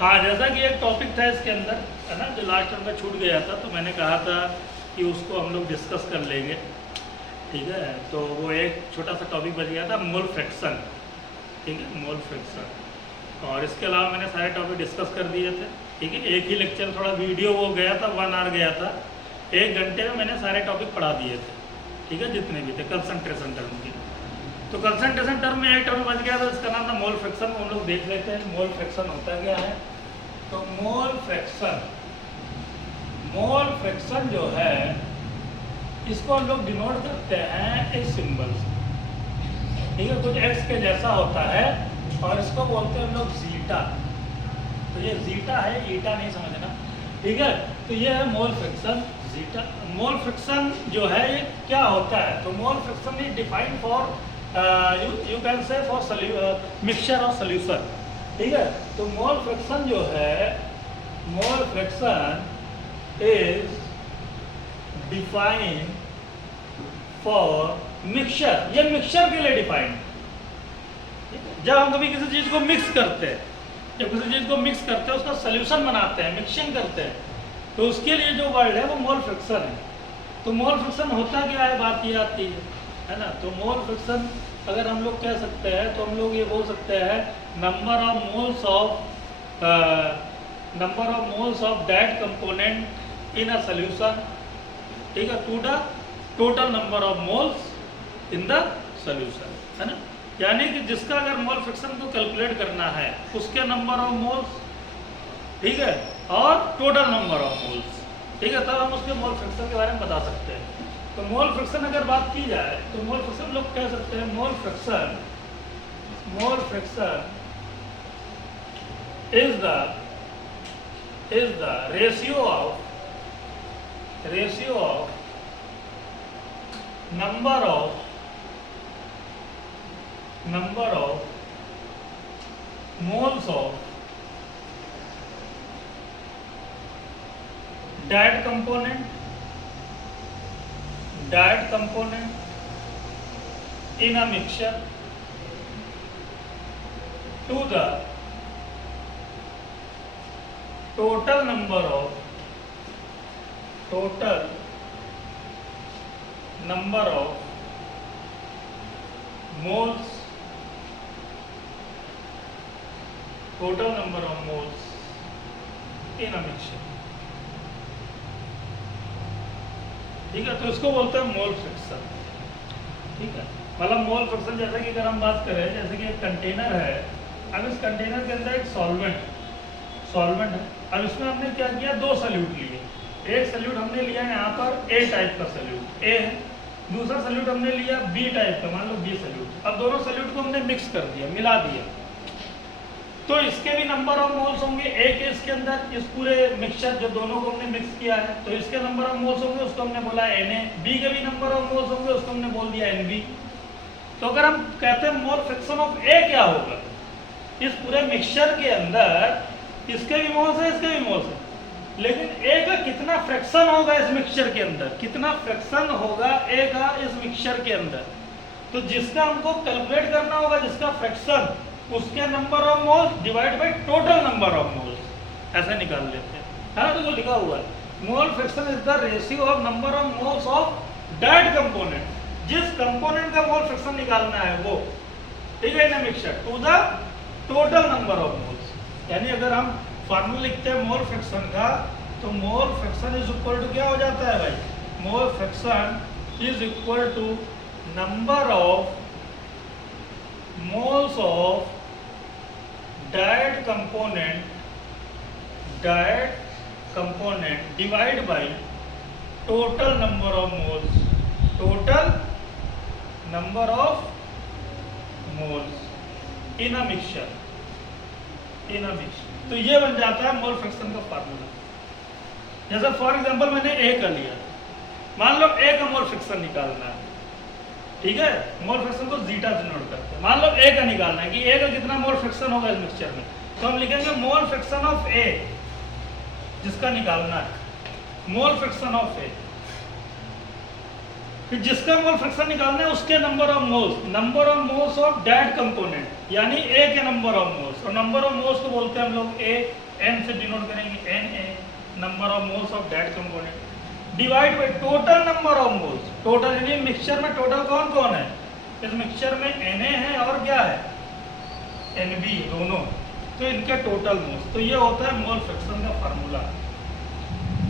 हाँ, जैसा कि एक टॉपिक था इसके अंदर, है ना, जो लास्ट टाइम में छूट गया था, तो मैंने कहा था कि उसको हम लोग डिस्कस कर लेंगे। ठीक है, तो वो एक छोटा सा टॉपिक बच गया था, मोल फ्रैक्शन। ठीक है, मोल फ्रैक्शन। और इसके अलावा मैंने सारे टॉपिक डिस्कस कर दिए थे। ठीक है, एक ही लेक्चर, थोड़ा वीडियो वो गया था, 1 आवर गया था। 1 घंटे में मैंने सारे टॉपिक पढ़ा दिए थे। ठीक है, जितने भी थे कंसंट्रेशन टर्म के। तो कंसंट्रेशन टर्म में एक टर्म बच गया था, इसका नाम था मोल फ्रैक्शन। हम लोग देख लेते हैं मोल फ्रैक्शन होता क्या है। तो मोल फ्रैक्शन जो है, इसको हम लोग डिनोट करते हैं इस सिंबल से। ठीक है, कुछ एक्स के जैसा होता है और इसको बोलते हैं हम लोग जीटा। तो ये जीटा है, ईटा नहीं समझना। ठीक है, तो ये है mole fraction zeta. Mole fraction जो है ये क्या होता है, तो mole fraction is defined for you can say for mixture of solution. ठीक है, तो मोल फ्रैक्शन जो है, mole fraction is defined for mixture. ये मिक्सचर के लिए डिफाइंड। जब हम कभी किसी चीज को मिक्स करते हैं, जब किसी चीज को मिक्स करते हैं, उसका सोल्यूशन बनाते हैं, मिक्सिंग करते हैं, तो उसके लिए जो वर्ड है वो मोल फ्रैक्शन है। तो मोल फ्रैक्शन होता क्या है, बात ये आती है ना। तो मोल फ्रैक्शन अगर हम लोग कह सकते हैं, तो हम लोग ये बोल सकते हैं number of moles of that component in a solution. ठीक है, to the total number of moles in the solution, है ना। यानी कि जिसका अगर मोल फ्रैक्शन को कैलकुलेट करना है, उसके नंबर ऑफ मोल्स, ठीक है, और टोटल नंबर ऑफ मोल्स, ठीक है, तब हम उसके मोल फ्रैक्शन के बारे में बता सकते हैं। तो मोल फ्रैक्शन अगर बात की जाए, तो मोल फ्रैक्शन लोग कह सकते हैं मोल fraction is the ratio of number of moles of that component in a mixture to the total number of moles in a mixture। ठीक है, तो इसको बोलते हैं मोल फ्रैक्शन। ठीक है, मतलब मोल फ्रैक्शन, जैसे कि अगर हम बात करें, जैसे कि एक कंटेनर है, अब इस कंटेनर के अंदर एक सॉल्वेंट है। अब इसमें हमने क्या किया, 2 सल्यूट लिए। एक सल्यूट हमने लिया यहाँ पर ए टाइप का सल्यूट, ए है। दूसरा सल्यूट हमने लिया बी टाइप का, मान लो बी सल्यूट। अब दोनों सल्यूट को हमने मिक्स कर दिया, मिला दिया, तो इसके भी नंबर ऑफ मोल्स होंगे ए के इसके अंदर, इस पूरे मिक्सचर जो दोनों को हमने मिक्स किया है, तो इसके नंबर ऑफ मोल्स होंगे, उसको हमने बोला Na। बी के भी नंबर ऑफ मोल्स होंगे, उसको हमने बोल दिया Nb। तो अगर हम कहते हैं मोल फ्रैक्शन ऑफ ए क्या होगा, इस पूरे मिक्सचर के अंदर इसके भी मोल्स है, इसके भी मोल्स है, लेकिन ए का कितना फ्रैक्शन होगा इस मिक्सचर के अंदर, कितना फ्रैक्शन होगा ए का इस मिक्सचर के अंदर, तो जिसका हमको कैलकुलेट करना होगा, जिसका फ्रैक्शन, उसके number of moles divide by total number of moles, ऐसे निकाल लेते हैं, है ना। तो वो लिखा हुआ है mole fraction is the ratio of number of moles of that component. जिस कंपोनेंट का मोल फ्रैक्शन निकालना है वो, ठीक है, ना, mixture to the total number of moles. यानी अगर हम फार्मूला लिखते हैं मोल फ्रैक्शन का, तो mole fraction is equal to क्या हो जाता है भाई, mole fraction is equal to number of moles of that component divide by total number of moles in a mixture। तो ये बन जाता है मोल फ्रैक्शन का फार्मूला। जैसे फॉर एग्जांपल मैंने ए का लिया, मान लो ए का मोल फ्रैक्शन निकालना है, ठीक है, मोल फ्रैक्शन को जीटा से नोट करते हैं। मान लो ए का निकालना है कि ए का कितना मोल फ्रैक्शन होगा इस मिक्सचर में, तो हम लिखेंगे मोल फ्रैक्शन ऑफ ए, जिसका निकालना है मोल फ्रैक्शन ऑफ ए, फिर जिसका मोल फ्रैक्शन निकालना है उसके number of moles of that component, यानी ए के नंबर ऑफ मोल्स, और नंबर ऑफ मोल्स को बोलते हैं हम लोग ए, एन से डिनोट करेंगे, n A number of moles of that component divide by total number of moles. Total यानी मिक्सचर में टोटल कौन कौन है, इस मिक्सचर में एन ए है और क्या है, एन बी दोनों, तो इनके टोटल मोल्स। तो ये होता है मोल फ्रैक्शन का फार्मूला।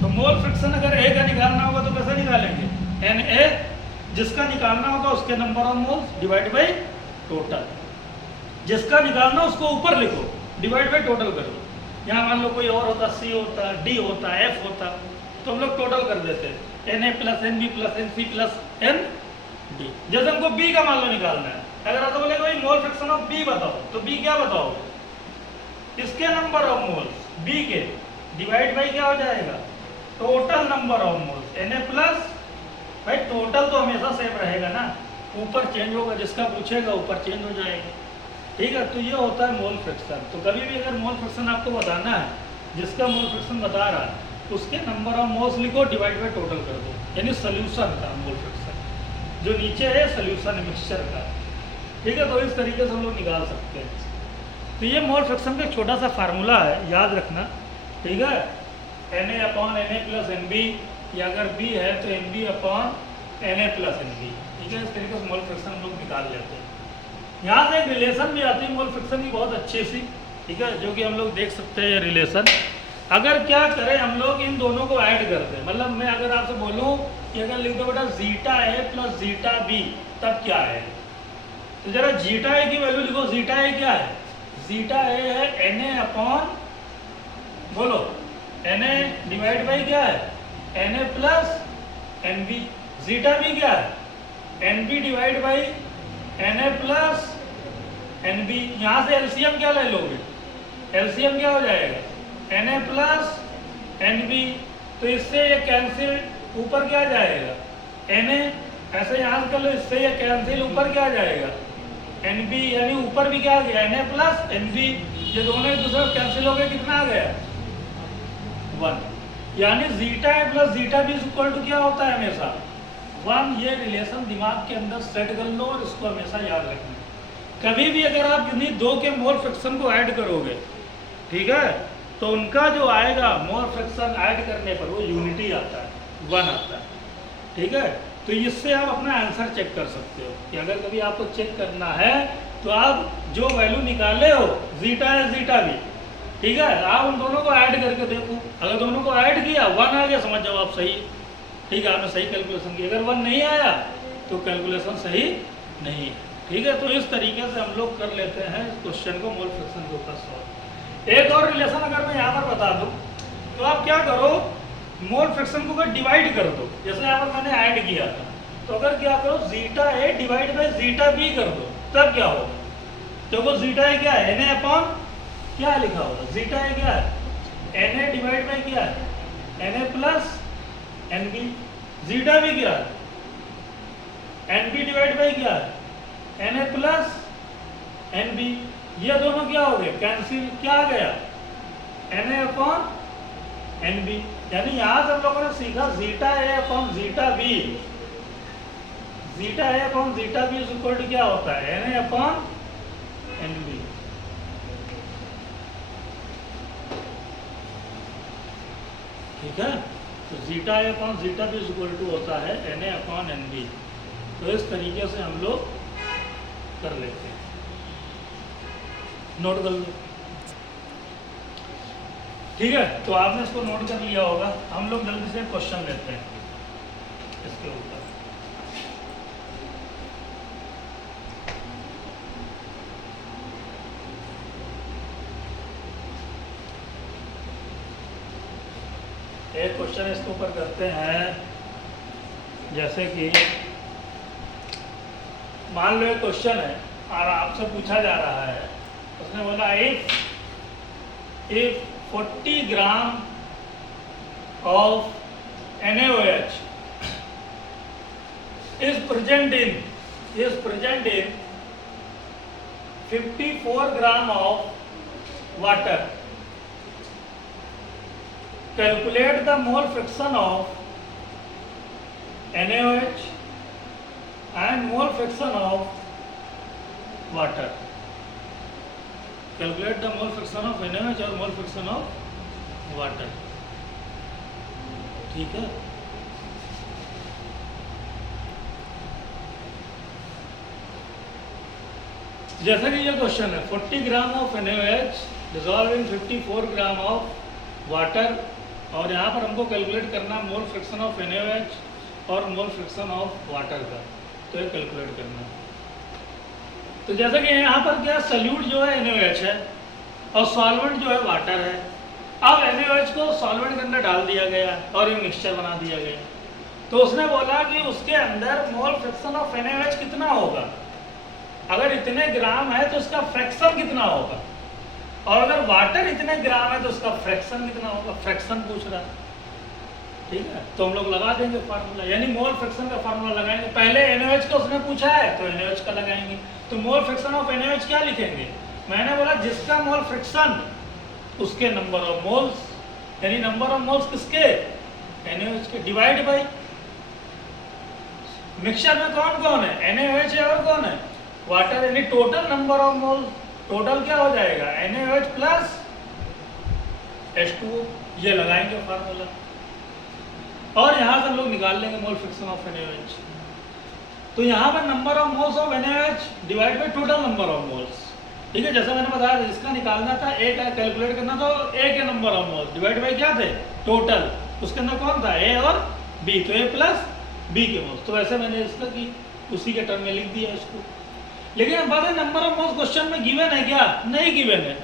तो मोल फ्रैक्शन अगर ए का निकालना होगा तो कैसे निकालेंगे, एन ए, जिसका निकालना होगा उसके number of moles divide by total, जिसका निकालना उसको ऊपर लिखो, डिवाइड बाय टोटल करो। यहाँ मान लो कोई और होता, सी होता, डी होता, एफ होता, तो हम लोग टोटल कर देते, n A plus N B plus n C plus n D. जैसे हमको बी का मान लो निकालना है, अगर आप तो बोले भाई मोल फ्रैक्शन ऑफ बी बताओ, तो बी क्या बताओगे, इसके नंबर ऑफ मोल्स बी के डिवाइड बाय क्या हो जाएगा, total number of moles, n A plus, भाई टोटल तो हमेशा सेम रहेगा ना, ऊपर चेंज होगा, जिसका पूछेगा ऊपर चेंज हो जाएगा, ठीक है। तो ये होता है मोल फ्रैक्शन। तो कभी भी अगर मोल फ्रैक्शन आपको बताना है, जिसका मोल फ्रैक्शन बता रहा है उसके नंबर ऑफ मोल्स लिखो, डिवाइड बाय टोटल कर दो, यानी सोल्यूशन का मोल फ्रैक्शन, जो नीचे है सोल्यूशन है मिक्सचर का, ठीक है। तो इस तरीके से हम लोग निकाल सकते हैं। तो ये मोल फ्रैक्शन का एक छोटा सा फार्मूला है, याद रखना, ठीक है। N A upon n A plus N B, या अगर बी है तो n B upon n A plus N B, ठीक है। इस तरीके से मोल फ्रैक्शन हम लोग निकाल लेते हैं। यहाँ से एक रिलेशन भी आती है मोल फ्रैक्शन की बहुत अच्छी सी, ठीक है, जो कि हम लोग देख सकते हैं ये रिलेशन। अगर क्या करें हम लोग इन दोनों को ऐड कर दें, मतलब मैं अगर आपसे बोलूँ कि अगर लिख दो बेटा zeta A plus zeta B, तब क्या है, तो जरा जीटा ए की वैल्यू लिखो। जीटा ए क्या है, जीटा ए है एन ए अपॉन, बोलो, एन ए डिवाइड बाई क्या है, N A plus N B. Zeta B क्या है, N B divide by n A plus N B. यहाँ से एलसीएम क्या ले लोगे, एलसीएम क्या हो जाएगा, n A plus N B. तो इससे ये कैंसिल, ऊपर क्या जाएगा, एन ए, ऐसे यहाँ से कर लो, इससे ये कैंसिल, ऊपर क्या जाएगा, एन बी, यानी ऊपर भी क्या आ गया, N A plus N B. ये दोनों एक दूसरे कैंसिल हो गए, कितना आ गया, 1। यानी zeta A plus zeta B equal to क्या होता है, हमेशा 1। ये रिलेशन दिमाग के अंदर सेट कर लो और इसको हमेशा याद रखना। कभी भी अगर आप किन्हीं दो के मोल फ्रैक्शन को ऐड करोगे, ठीक है, तो उनका जो आएगा मोल फ्रैक्शन ऐड करने पर वो यूनिटी आता है, 1 आता है, ठीक है। तो इससे आप अपना आंसर चेक कर सकते हो कि अगर कभी आपको चेक करना है तो आप जो वैल्यू निकाले हो, जीटा है जीटा भी, ठीक है, आप उन दोनों को ऐड करके देखो। अगर दोनों को ऐड किया 1 आ गया, समझ जाओ आप सही, ठीक है, आपने सही कैलकुलेशन की। अगर 1 नहीं आया तो कैलकुलेशन सही नहीं है, ठीक है। तो इस तरीके से हम लोग कर लेते हैं इस क्वेश्चन को मोल फ्रैक्शन के ऊपर सॉल्व। एक और रिलेशन अगर मैं यहाँ पर बता दूँ तो आप क्या करो, मोल फ्रैक्शन को अगर डिवाइड कर दो, जैसे यहाँ पर मैंने ऐड किया था, तो अगर क्या करो, zeta A divide by zeta B कर दो, तब क्या होगा, देखो जीटा ए क्या है, एन ए अपॉन क्या लिखा होगा, जीटा ए क्या है, एन ए डिवाइड बाई क्या है, N A plus N B. Zeta भी क्या है, एन बी डिवाइड बाई क्या है, N A plus N B. ये दोनों क्या हो गए, कैंसिल, क्या आ गया, N A upon N B. यानी यहां से हम लोगों ने सीखा zeta A upon zeta B, zeta A upon zeta B is equal to क्या होता है, N A upon N B, ठीक है। तो zeta A upon zeta B is equal to होता है N A upon N B. तो इस तरीके से हम लोग कर लेते हैं, नोट कर लो, ठीक है। तो आपने इसको नोट कर लिया होगा। हम लोग जल्दी से क्वेश्चन लेते हैं इसके ऊपर। एक क्वेश्चन इसके ऊपर करते हैं, जैसे कि मान लो एक क्वेश्चन है और आपसे पूछा जा रहा है, उसने बोला if 40 gram of NaOH is present in 54 gram of water. Calculate the mole fraction of NaOH and mole fraction of water. Calculate the mole fraction of NaOH और मोल फ्रैक्शन ऑफ वाटर। ठीक है, जैसा कि ये question है 40 gram of NaOH dissolve in 54 gram of water, और यहाँ पर हमको कैलकुलेट करना मोल फ्रैक्शन ऑफ NaOH और मोल फ्रैक्शन ऑफ वाटर का, तो ये कैलकुलेट करना। तो जैसा कि यहाँ पर क्या सल्यूट जो है NaOH है और सॉल्वेंट जो है वाटर है। अब NaOH को सॉल्वेंट के अंदर डाल दिया गया और ये मिक्सचर बना दिया गया, तो उसने बोला कि उसके अंदर मोल फ्रैक्शन ऑफ NaOH कितना होगा, अगर इतने ग्राम है तो उसका फ्रैक्शन कितना होगा, और अगर वाटर इतने ग्राम है तो उसका फ्रैक्शन कितना होगा, फ्रैक्शन पूछ रहा है। ठीक है, तो हम लोग लगा देंगे फार्मूला, यानी मोल फ्रैक्शन का फार्मूला लगाएंगे। पहले NaOH का उसने पूछा है तो NaOH का लगाएंगे, तो मोल फ्रैक्शन ऑफ NaOH क्या लिखेंगे, मैंने बोला जिसका मोल फ्रैक्शन उसके नंबर ऑफ मोल्स, यानी नंबर ऑफ मोल्स किसके, NaOH के, डिवाइड बाई मिक्सचर में कौन कौन है, NaOH है और कौन है, वाटर, यानी total number of mole, total क्या हो जाएगा NaOH प्लस H2O, ये लगाएंगे फार्मूला, और यहाँ से हम लोग निकाल लेंगे मोल फ्रैक्शन ऑफ NaOH। तो यहाँ पर number of moles of NaOH divide by total number of moles. ठीक है, जैसा मैंने बताया इसका निकालना था, A का कैलकुलेट करना, तो A के number of moles divide by क्या थे, टोटल, उसके अंदर कौन था A और B, तो A प्लस B के मोल्स, तो वैसे मैंने इसका की उसी के टर्म में लिख दिया इसको। लेकिन अब बात है नंबर ऑफ मोल्स क्वेश्चन में गिवन है क्या, नहीं गिवन है,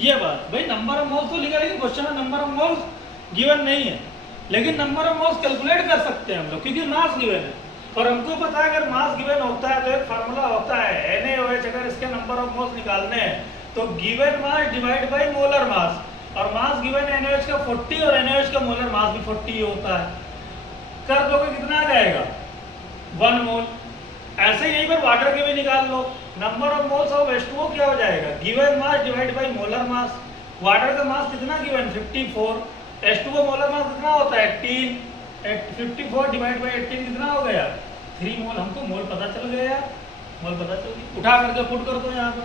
ये बात भाई नंबर ऑफ मोल्स तो लिखा, लेकिन क्वेश्चन में नंबर ऑफ मोल्स गिवन नहीं है, लेकिन नंबर ऑफ मोल्स कैलकुलेट कर सकते हैं हम लोग, क्योंकि मास गिवन है, और हमको पता है अगर मास गिवन होता है तो एक फार्मूला होता है NaOH, अगर इसके नंबर ऑफ मोल्स निकालने हैं तो given mass divide by molar मास, और मास गिवन NaOH का 40 और NaOH का मोलर मास भी 40 होता है, कर दोगे कितना आ जाएगा 1 मोल। ऐसे यहीं पर वाटर के भी निकाल लो, number of moles of H2O क्या हो जाएगा, given mass divide by molar mass, water का मास कितना गिवन 54, H2O मोलर मास कितना होता है 18, 54 डिवाइड बाई 18 कितना हो गया 3 मोल। हमको मोल पता चल गया यार, मोल पता चल गया, उठा करके पुट कर दो यहाँ पर।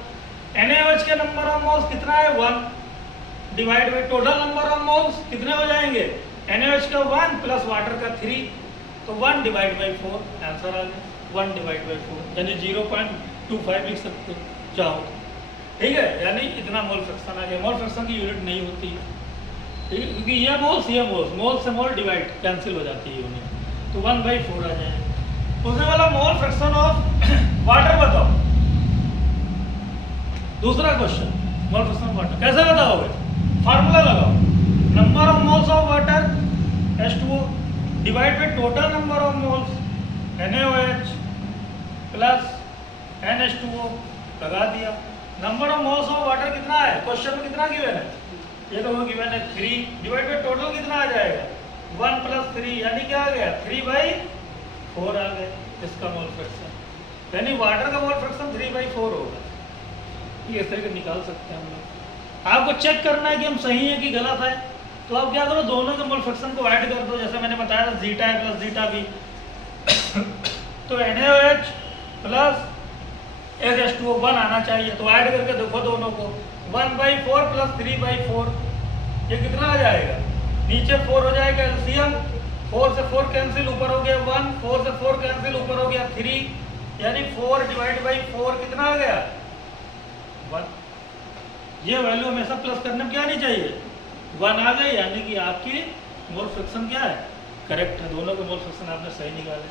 NaOH के नंबर ऑफ मोल्स कितना है 1 divide by total number of moles कितने हो जाएंगे, NaOH का 1 प्लस वाटर का 3, तो 1 डिवाइड बाई 4, आंसर आ गया 1 डिवाइड बाई 4, यानी 0.25 लिख सकते हो चाहो तो। ठीक है, यानी इतना मोल फ्रैक्शन आ गया, मोल फ्रैक्शन की यूनिट नहीं होती है, ठीक है, क्योंकि ये मोल्स मोल से मोल डिवाइड कैंसिल हो जाती है यूनिट, तो 1/4 आ जाएगा। उसने बोला मोल फ्रैक्शन ऑफ वाटर बताओ, दूसरा question, mole fraction of water कैसे बताओगे, फार्मूला लगाओ, number of moles of water H2O divide by total number of moles NaOH plus NH2O, लगा दिया। Number of moles of water कितना है, क्वेश्चन में कितना गिवन है, ये तो गिवन है 3, डिवाइड बाई टोटल कितना आ जाएगा 1 प्लस 3, यानी क्या आ गया 3/4 आ गया इसका मोल फ्रैक्शन, यानी वाटर का मोल फ्रैक्शन 3/4 होगा। ये इस तरीके निकाल सकते हैं हम लोग। आपको चेक करना है कि हम सही है कि गलत है, तो आप क्या करो दोनों के मोल फ्रैक्शन को ऐड कर दो, जैसे मैंने बताया था जीटा है प्लस जीटा भी तो NaOH प्लस H2O 1 आना चाहिए, तो ऐड करके देखो दोनों को, 1/4 प्लस 3/4, ये कितना आ जाएगा, नीचे 4 हो जाएगा एलसीएम, 4 से 4 कैंसिल, ऊपर हो गया 1, 4 से 4 कैंसिल, ऊपर हो गया 3, यानी 4 डिवाइड बाई 4 कितना आ गया 1। ये वैल्यू हमेशा प्लस करने में क्या नहीं चाहिए 1 आ गई, यानी कि आपकी मोल फ्रैक्शन क्या है करेक्ट है, दोनों के मोल फ्रैक्शन आपने सही निकाले।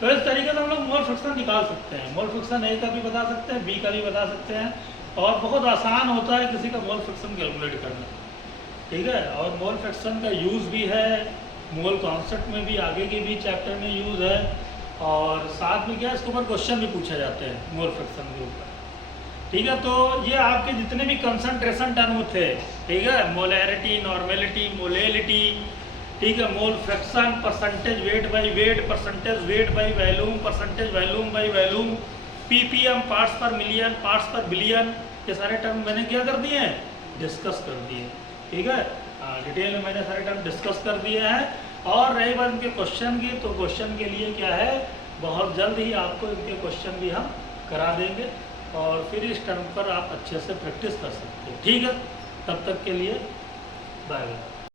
तो इस तरीके से हम लोग मोल फ्रैक्शन निकाल सकते हैं, मोल फ्रैक्शन A का भी बता सकते हैं, B का भी बता सकते हैं, और बहुत आसान होता है किसी का मोल फ्रैक्शन कैलकुलेट करना, ठीक है। और मोल फ्रैक्शन का यूज़ भी है, मोल कॉन्सेप्ट में भी आगे के भी चैप्टर में यूज़ है, और साथ में क्या इसके ऊपर क्वेश्चन भी पूछे जाते हैं मोल फ्रैक्शन के ऊपर, ठीक है। तो ये आपके जितने भी कंसंट्रेशन टर्म थे, ठीक है, मोलैरिटी, नॉर्मेलिटी, मोलेलिटी, ठीक है, mole fraction, percentage weight by wait, percentage weight by volume, percentage volume by volume, ppm parts पर मिलियन, पार्ट्स पर बिलियन, ये सारे टर्म मैंने क्या कर दिए हैं डिस्कस कर दिए, ठीक है, डिटेल में मैंने सारे टर्म डिस्कस कर दिए हैं। और रही बात उनके क्वेश्चन की, तो क्वेश्चन के लिए क्या है बहुत जल्द ही आपको इनके क्वेश्चन भी हम करा देंगे और फिर इस टर्म पर आप अच्छे से प्रैक्टिस कर सकते हैं। ठीक है, तब तक के लिए बाय बाय।